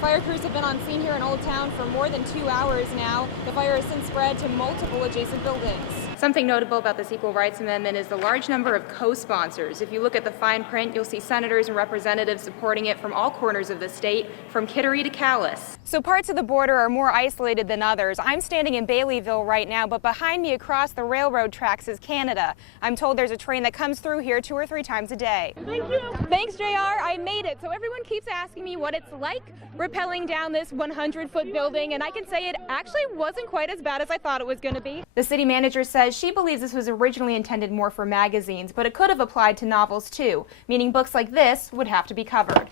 Fire crews have been on scene here in Old Town for more than 2 hours now. The fire has since spread to multiple adjacent buildings. Something notable about this Equal Rights Amendment is the large number of co-sponsors. If you look at the fine print, you'll see senators and representatives supporting it from all corners of the state, from Kittery to Calais. So parts of the border are more isolated than others. I'm standing in Baileyville right now, but behind me across the railroad tracks is Canada. I'm told there's a train that comes through here 2 or 3 times a day. Thank you. Thanks, JR. I made it. So everyone keeps asking me what it's like rappelling down this 100-foot building, and I can say it actually wasn't quite as bad as I thought it was going to be. The city manager says she believes this was originally intended more for magazines, but it could have applied to novels too, meaning books like this would have to be covered.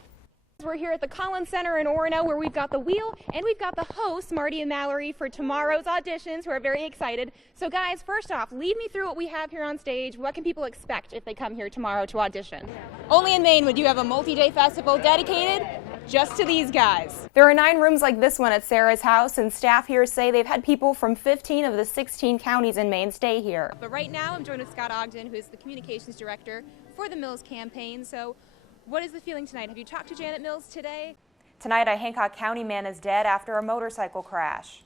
We're here at the Collins Center in Orono, where we've got the wheel and we've got the hosts, Marty and Mallory, for tomorrow's auditions, who are very excited. So guys, first off, lead me through what we have here on stage. What can people expect if they come here tomorrow to audition? Only in Maine would you have a multi-day festival dedicated just to these guys. There are 9 rooms like this one at Sarah's house, and staff here say they've had people from 15 of the 16 counties in Maine stay here. But right now I'm joined with Scott Ogden, who's the communications director for the Mills campaign. So what is the feeling tonight? Have you talked to Janet Mills today? Tonight, a Hancock County man is dead after a motorcycle crash.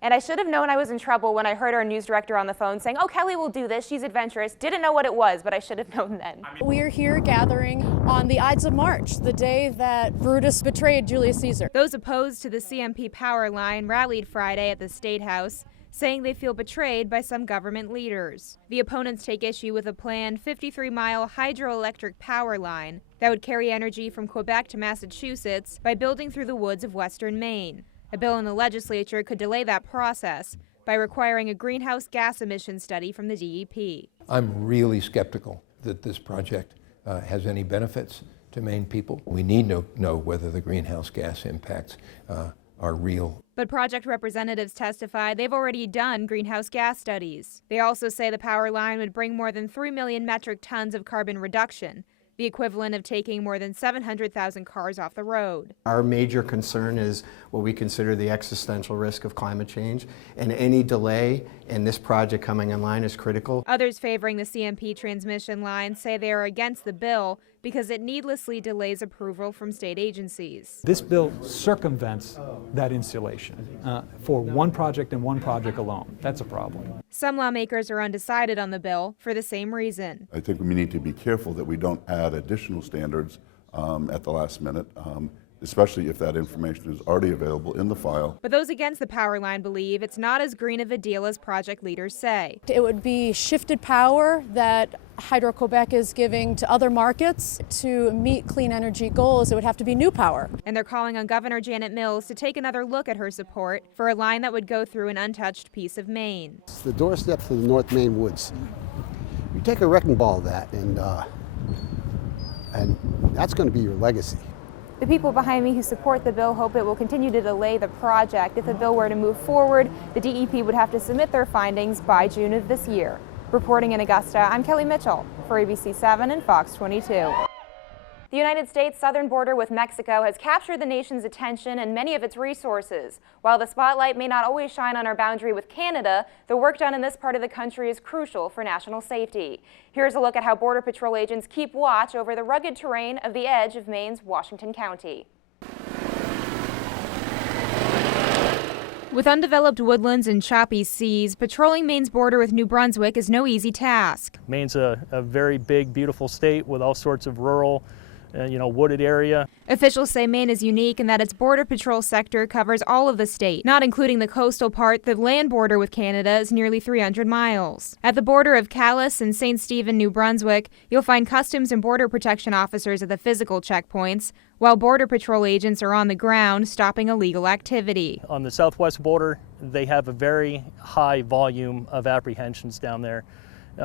And I should have known I was in trouble when I heard our news director on the phone saying, "Oh, Kelly will do this, she's adventurous." Didn't know what it was, but I should have known then. We're here gathering on the Ides of March, the day that Brutus betrayed Julius Caesar. Those opposed to the CMP power line rallied Friday at the State House, saying they feel betrayed by some government leaders. The opponents take issue with a planned 53-mile hydroelectric power line that would carry energy from Quebec to Massachusetts by building through the woods of western Maine. A bill in the legislature could delay that process by requiring a greenhouse gas emission study from the DEP. I'm really skeptical that this project has any benefits to Maine people. We need to know whether the greenhouse gas impacts are real. But project representatives testified they've already done greenhouse gas studies. They also say the power line would bring more than 3 million metric tons of carbon reduction, the equivalent of taking more than 700,000 cars off the road. Our major concern is what we consider the existential risk of climate change, and any delay in this project coming online is critical. Others favoring the CMP transmission line say they are against the bill because it needlessly delays approval from state agencies. This bill circumvents that insulation for one project and one project alone. That's a problem. Some lawmakers are undecided on the bill for the same reason. I think we need to be careful that we don't add additional standards at the last minute, especially if that information is already available in the file. But those against the power line believe it's not as green of a deal as project leaders say. It would be shifted power that Hydro-Quebec is giving to other markets to meet clean energy goals. It would have to be new power. And they're calling on Governor Janet Mills to take another look at her support for a line that would go through an untouched piece of Maine. It's the doorstep to the North Maine woods. You take a wrecking ball of that, and that's going to be your legacy. The people behind me who support the bill hope it will continue to delay the project. If the bill were to move forward, the DEP would have to submit their findings by June of this year. Reporting in Augusta, I'm Kelly Mitchell for ABC 7 and Fox 22. The United States' southern border with Mexico has captured the nation's attention and many of its resources. While the spotlight may not always shine on our boundary with Canada, the work done in this part of the country is crucial for national safety. Here's a look at how Border Patrol agents keep watch over the rugged terrain of the edge of Maine's Washington County. With undeveloped woodlands and choppy seas, patrolling Maine's border with New Brunswick is no easy task. Maine's a very big, beautiful state with all sorts of rural wooded area. Officials say Maine is unique in that its border patrol sector covers all of the state, not including the coastal part. The land border with Canada is nearly 300 miles. At the border of Calais and St. Stephen, New Brunswick, you'll find Customs and Border Protection officers at the physical checkpoints, while Border Patrol agents are on the ground stopping illegal activity. On the southwest border, they have a very high volume of apprehensions down there.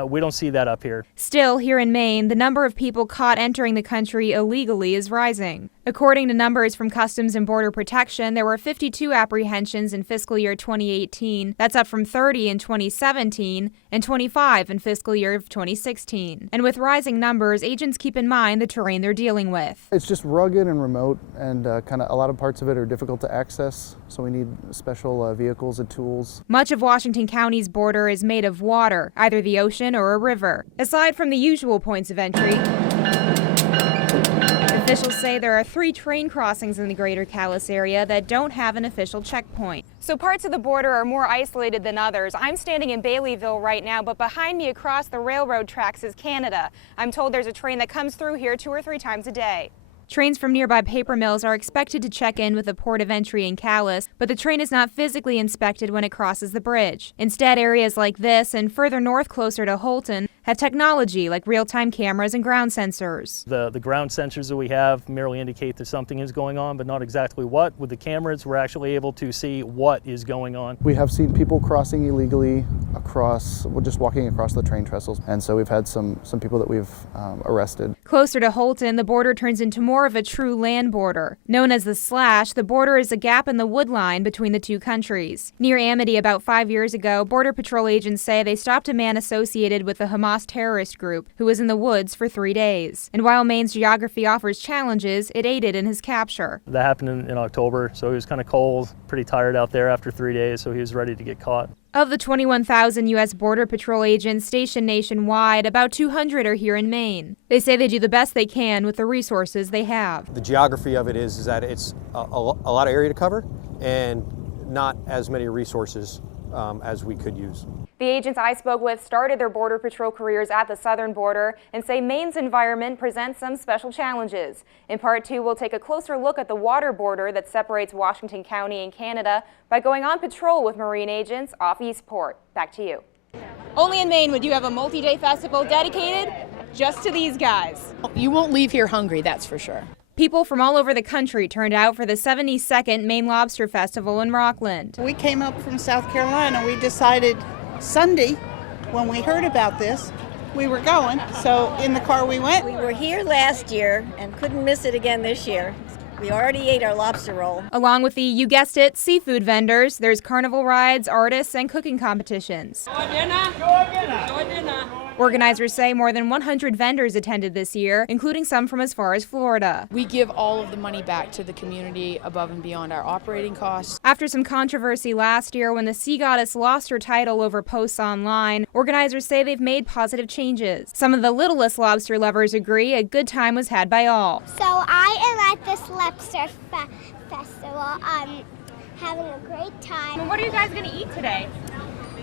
We don't see that up here. Still, here in Maine, the number of people caught entering the country illegally is rising. According to numbers from Customs and Border Protection, there were 52 apprehensions in fiscal year 2018. That's up from 30 in 2017 and 25 in fiscal year of 2016. And with rising numbers, agents keep in mind the terrain they're dealing with. It's just rugged and remote, and kind of a lot of parts of it are difficult to access, so we need special vehicles and tools. Much of Washington County's border is made of water, either the ocean or a river. Aside from the usual points of entry, officials say there are 3 train crossings in the greater Calais area that don't have an official checkpoint. So parts of the border are more isolated than others. I'm standing in Baileyville right now, but behind me across the railroad tracks is Canada. I'm told there's a train that comes through here 2 or 3 times a day. Trains from nearby paper mills are expected to check in with the port of entry in Calais, but the train is not physically inspected when it crosses the bridge. Instead, areas like this and further north closer to Houlton have technology like real-time cameras and ground sensors. The ground sensors that we have merely indicate that something is going on, but not exactly what. With the cameras, we're actually able to see what is going on. We have seen people crossing illegally just walking across the train trestles, and so we've had some people that we've arrested. Closer to Houlton, the border turns into more of a true land border. Known as the Slash, the border is a gap in the wood line between the 2 countries. Near Amity about 5 years ago, Border Patrol agents say they stopped a man associated with the Hamas terrorist group who was in the woods for 3 days. And while Maine's geography offers challenges, it aided in his capture. That happened in October, so he was kind of cold, pretty tired out there after 3 days, so he was ready to get caught. Of the 21,000 U.S. Border Patrol agents stationed nationwide, about 200 are here in Maine. They say they do the best they can with the resources they have. The geography of it is that it's a lot of area to cover and not as many resources as we could use. The agents I spoke with started their Border Patrol careers at the southern border and say Maine's environment presents some special challenges. In part 2, we'll take a closer look at the water border that separates Washington County and Canada by going on patrol with Marine agents off Eastport. Back to you. Only in Maine would you have a multi-day festival dedicated just to these guys. You won't leave here hungry, that's for sure. People from all over the country turned out for the 72nd Maine Lobster Festival in Rockland. We came up from South Carolina. We decided Sunday, when we heard about this, we were going. So in the car we went. We were here last year and couldn't miss it again this year. We already ate our lobster roll. Along with the, you guessed it, seafood vendors, there's carnival rides, artists, and cooking competitions. Organizers say more than 100 vendors attended this year, including some from as far as Florida. We give all of the money back to the community above and beyond our operating costs. After some controversy last year when the Sea Goddess lost her title over posts online, organizers say they've made positive changes. Some of the littlest lobster lovers agree a good time was had by all. So I am at this lobster festival, having a great time. Well, what are you guys going to eat today?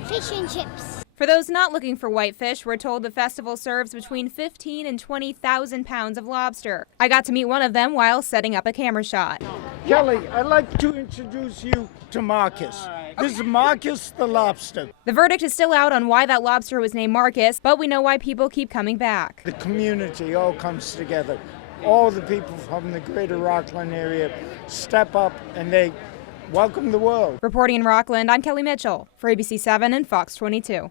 Fish and chips. For those not looking for whitefish, we're told the festival serves between 15,000 and 20,000 pounds of lobster. I got to meet one of them while setting up a camera shot. Kelly, I'd like to introduce you to Marcus. This is Marcus the lobster. The verdict is still out on why that lobster was named Marcus, but we know why people keep coming back. The community all comes together. All the people from the greater Rockland area step up and they welcome the world. Reporting in Rockland, I'm Kelly Mitchell for ABC 7 and Fox 22.